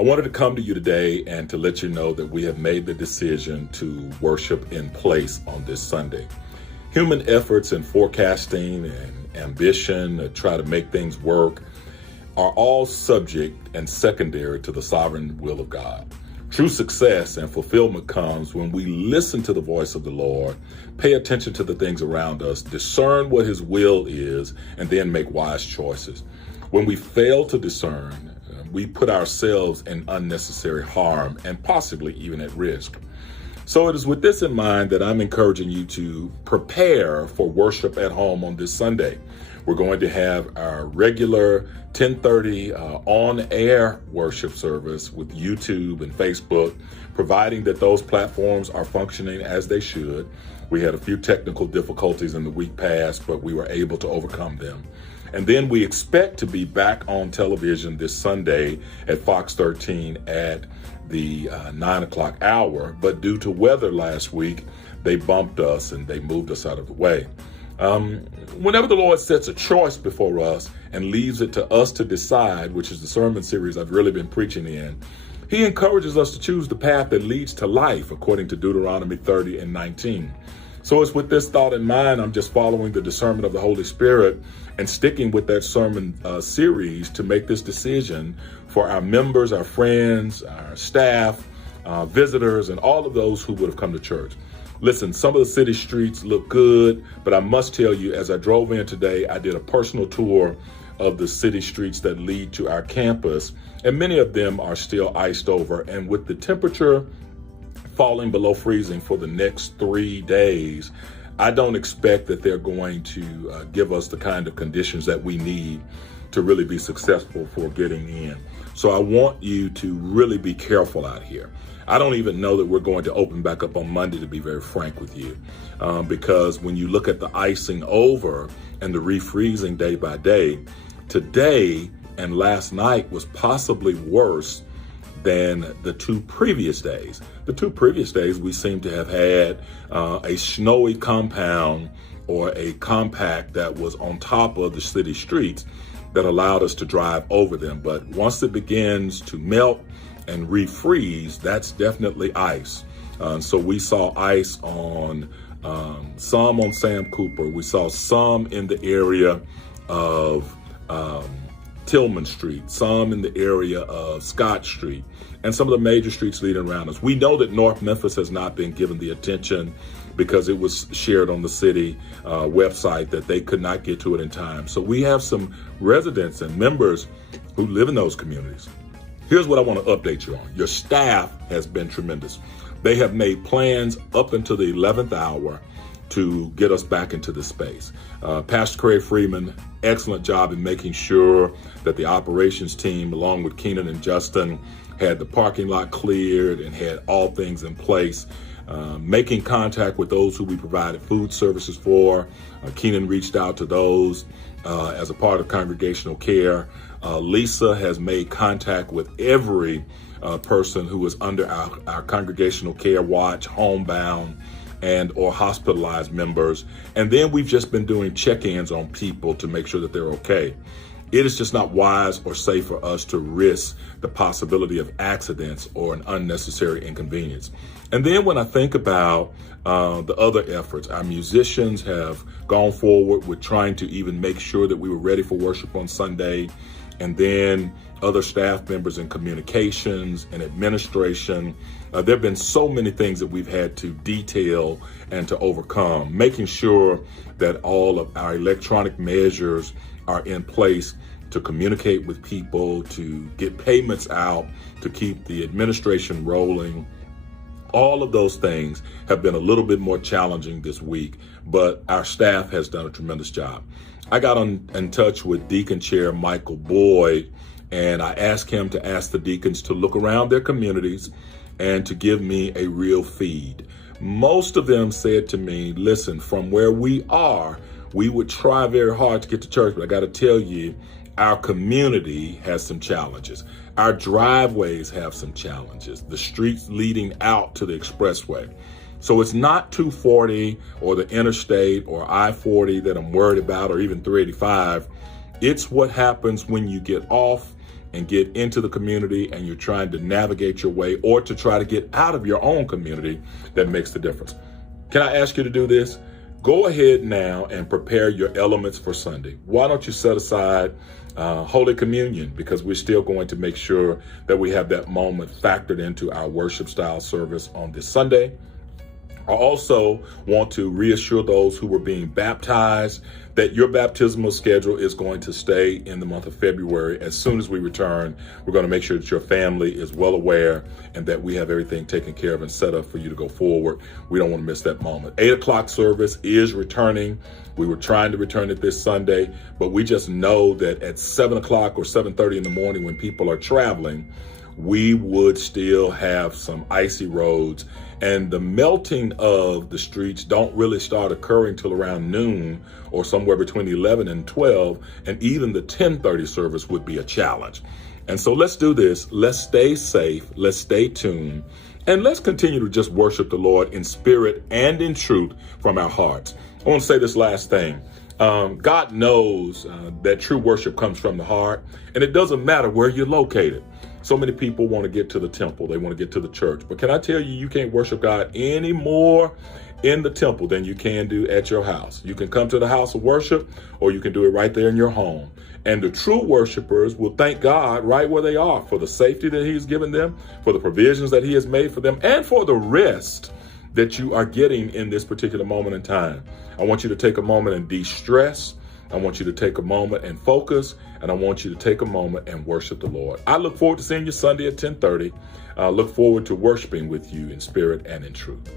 I wanted to come to you today and to let you know that we have made the decision to worship in place on this Sunday. Human efforts and forecasting and ambition to try to make things work are all subject and secondary to the sovereign will of God. True success and fulfillment comes when we listen to the voice of the Lord, pay attention to the things around us, discern what His will is, and then make wise choices. When we fail to discern, we put ourselves in unnecessary harm and possibly even at risk. So it is with this in mind that I'm encouraging you to prepare for worship at home on this Sunday. We're going to have our regular 10:30 on-air worship service with YouTube and Facebook, providing that those platforms are functioning as they should. We had a few technical difficulties in the week past, but we were able to overcome them. And then we expect to be back on television this Sunday at Fox 13 at the 9 o'clock hour. But due to weather last week, they bumped us and they moved us out of the way. Whenever the Lord sets a choice before us and leaves it to us to decide, which is the sermon series I've really been preaching in, He encourages us to choose the path that leads to life, according to Deuteronomy 30 and 19. So it's with this thought in mind, I'm just following the discernment of the Holy Spirit and sticking with that sermon series to make this decision for our members, our friends, our staff, visitors, and all of those who would have come to church. Listen, some of the city streets look good, but I must tell you, as I drove in today, I did a personal tour of the city streets that lead to our campus, and many of them are still iced over. And with the temperature falling below freezing for the next 3 days, I don't expect that they're going to give us the kind of conditions that we need to really be successful for getting in. So I want you to really be careful out here. I don't even know that we're going to open back up on Monday, to be very frank with you, because when you look at the icing over and the refreezing day by day, today and last night was possibly worse than the 2 previous days. The 2 previous days, we seem to have had a snowy compound or a compact that was on top of the city streets that allowed us to drive over them. But once it begins to melt and refreeze, that's definitely ice. So we saw ice on some on Sam Cooper. We saw some in the area of Tillman Street, some in the area of Scott Street, and some of the major streets leading around us. We know that North Memphis has not been given the attention because it was shared on the city website that they could not get to it in time. So we have some residents and members who live in those communities. Here's what I want to update you on. Your staff has been tremendous. They have made plans up until the 11th hour to get us back into the space. Pastor Craig Freeman, excellent job in making sure that the operations team, along with Keenan and Justin, had the parking lot cleared and had all things in place. Making contact with those who we provided food services for. Keenan reached out to those as a part of congregational care. Lisa has made contact with every person who is under our congregational care watch, homebound, and or hospitalized members. And then we've just been doing check-ins on people to make sure that they're okay. It is just not wise or safe for us to risk the possibility of accidents or an unnecessary inconvenience. And then when I think about the other efforts, our musicians have gone forward with trying to even make sure that we were ready for worship on Sunday. And then other staff members in communications and administration. There have been so many things that we've had to detail and to overcome, making sure that all of our electronic measures are in place to communicate with people, to get payments out, to keep the administration rolling. All of those things have been a little bit more challenging this week, but our staff has done a tremendous job. I got in touch with Deacon Chair Michael Boyd, and I asked him to ask the deacons to look around their communities and to give me a real feed. Most of them said to me, listen, from where we are, we would try very hard to get to church, but I got to tell you, our community has some challenges. Our driveways have some challenges. The streets leading out to the expressway. So it's not 240 or the interstate or I-40 that I'm worried about, or even 385. It's what happens when you get off and get into the community and you're trying to navigate your way or to try to get out of your own community, that makes the difference. Can I ask you to do this? Go ahead now and prepare your elements for Sunday. Why don't you set aside Holy Communion, because we're still going to make sure that we have that moment factored into our worship style service on this Sunday. I also want to reassure those who were being baptized that your baptismal schedule is going to stay in the month of February. As soon as we return, we're going to make sure that your family is well aware and that we have everything taken care of and set up for you to go forward. We don't want to miss that moment. 8 o'clock service is returning. We were trying to return it this Sunday, but we just know that at 7 o'clock or 7:30 in the morning when people are traveling, we would still have some icy roads, and the melting of the streets don't really start occurring till around noon or somewhere between 11 and 12, and even the 10:30 service would be a challenge. And so let's do this. Let's stay safe. Let's stay tuned. And let's continue to just worship the Lord in spirit and in truth from our hearts. I want to say this last thing. God knows that true worship comes from the heart, and it doesn't matter where you're located. So many people want to get to the temple. They want to get to the church. But can I tell you, you can't worship God any more in the temple than you can do at your house. You can come to the house of worship, or you can do it right there in your home. And the true worshipers will thank God right where they are for the safety that He's given them, for the provisions that He has made for them, and for the rest that you are getting in this particular moment in time. I want you to take a moment and de-stress. I want you to take a moment and focus, and I want you to take a moment and worship the Lord. I look forward to seeing you Sunday at 10:30. I look forward to worshiping with you in spirit and in truth.